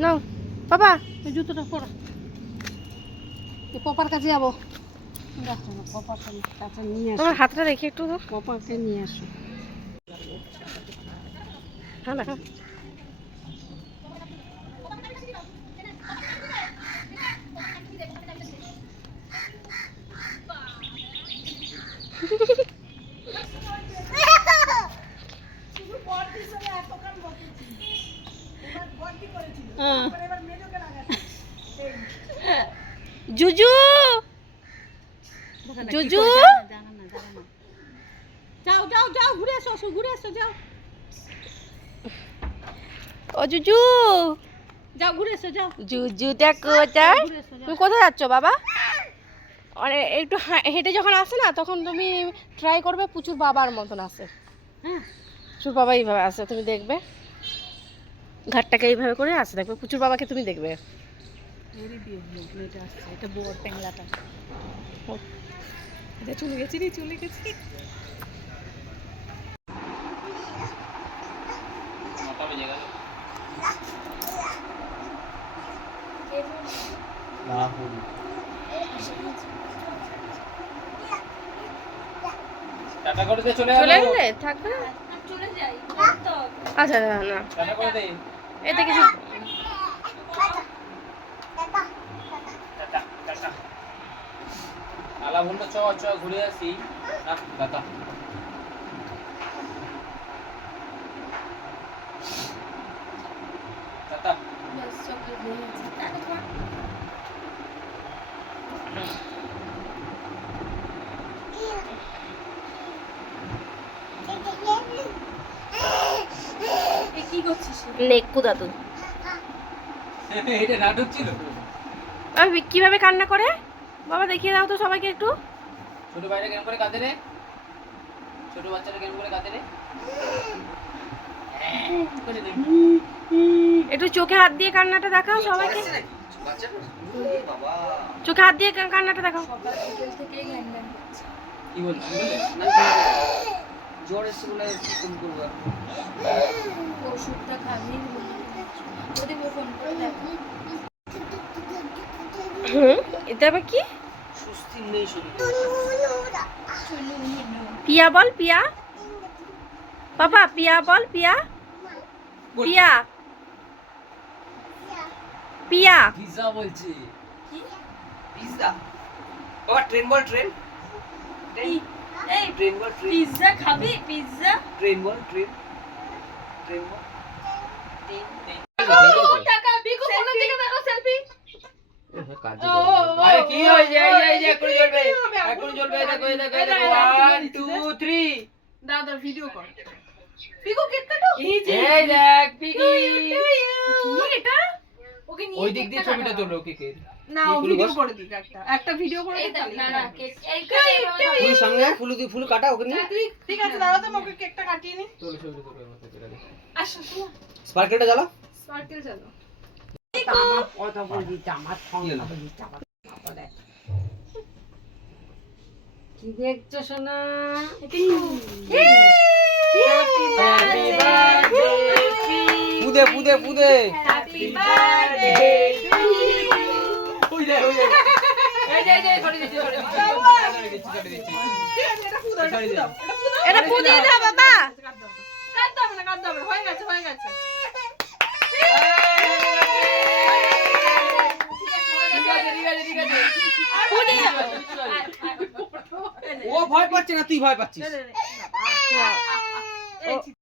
নাও বাবা এই জুতোটা পরা। এই পপার কাছে যাবো। দেখো না পপারটা কাছে নিয়ে আসো। তোমার হাতটা রেখে একটু পপাকে নিয়ে আসো। হ্যাঁ না জুজু জুজু যাও যাও যাও ঘুরে এসো ঘুরে এসো যাও ও জুজু যাও ঘুরে এসো যাও। জুজুটা কোথায়? তুমি কোথায় যাচ্ছ বাবা? একটু হেঁটে যখন আসে না তখন তুমি ট্রাই করবে পুচুর বাবার মতন আসে। হ্যাঁ পুচুর বাবা এইভাবে আসে, তুমি দেখবে ঘাটটাকে এইভাবে করে আসে, দেখবে পুচুর বাবাকে তুমি দেখবে। এটা বড় ট্যাংলাটা এটা চলে গেছি রে চলে গেছি। টাটা করে দে, চলে চলে গেল। গেলে থাকবে না? আচ্ছা না না টাটা করে দে। এতে কিছু টাটা টাটা। আলা বললো চ চ ঘুরে আসি। না টাটা। টাটা। কি করছিস? নেকু দাদু এটা নাটক ছিল। আমি কিভাবে কান্না করে বাবা দেখিয়ে দাও তো সবাইকে একটু। ছোট ভাইরা কেমন করে কাঁদে রে? ছোট বাচ্চারা কেমন করে কাঁদে রে? করে দে। একটু চোখে হাত দিয়ে কান্নাটা দেখাও সবাইকে। বাচ্চা বাবা চোখে হাত দিয়ে কান্নাটা দেখাও। কি বলছিস? জ্বর এসে বলে কি ফোন করবো? ওষুধটা খাবি ওদের ফোন করে দেখো। এটা আবার কি? সুস্থি নেই শরীরে। পিয়া বল পিয়া বাবা, পিয়া বল পিয়া পিয়া পিয়া। পিজ্জা বলছে। কি? পিজ্জা। বাবা ট্রেন বল ট্রেন। এই ট্রেন বল ট্রেন। পিজ্জা খাবি পিজ্জা? ট্রেন বল ট্রেন। ট্রেন বল। টাকা বিকু ফোনের দিকে দেখো সেলফি। আরে কি হয়েছে? এই যে এক্ষুনি জ্বলবে। এক্ষুনি জ্বলবে, দেখো এই দেখো এই দেখো। 1 2 3। দাদা ভিডিও কর। বিকু কেক কাটো। এই দেখ পিকি। কি এটা? ওকে নিয়ে ওই দিক দিয়ে ছবিটা তোলো কেকের। না ও ভিডিও করে দিক একটা ভিডিও করে দিই তাহলে। না না কেক ফুল সঙ্গে ফুল দিয়ে ফুল কাটা ওকে নিয়ে। ঠিক আছে দাঁড়াও তো ওকে কেকটা কাটিয়ে নি। তোলো ছবিটা তোলো আমাকে তোলো। আসো স্পার্কেলটা জ্বালা। সার্কেল চলো। আমার কথা বলবি আমার সঙ্গে বলবি কি দেখছো সোনা? হ্যাপি বার্থডে পুদে পুদে পুদে। Happy birthday to you. ওই দে ওই দে। এই যে ছড়ি দিচ্ছি ছড়ি দিচ্ছি। ঠিক আছে এটা ফুদাও এটা ফুদাও। এটা পুদিয়ে দাও বাবা। কাটতে হবে না কাটতে হবে না, হয়ে গেছে হয়ে গেছে। ও ভয় পাচ্ছে না, তুই ভয় পাচ্ছিস। এই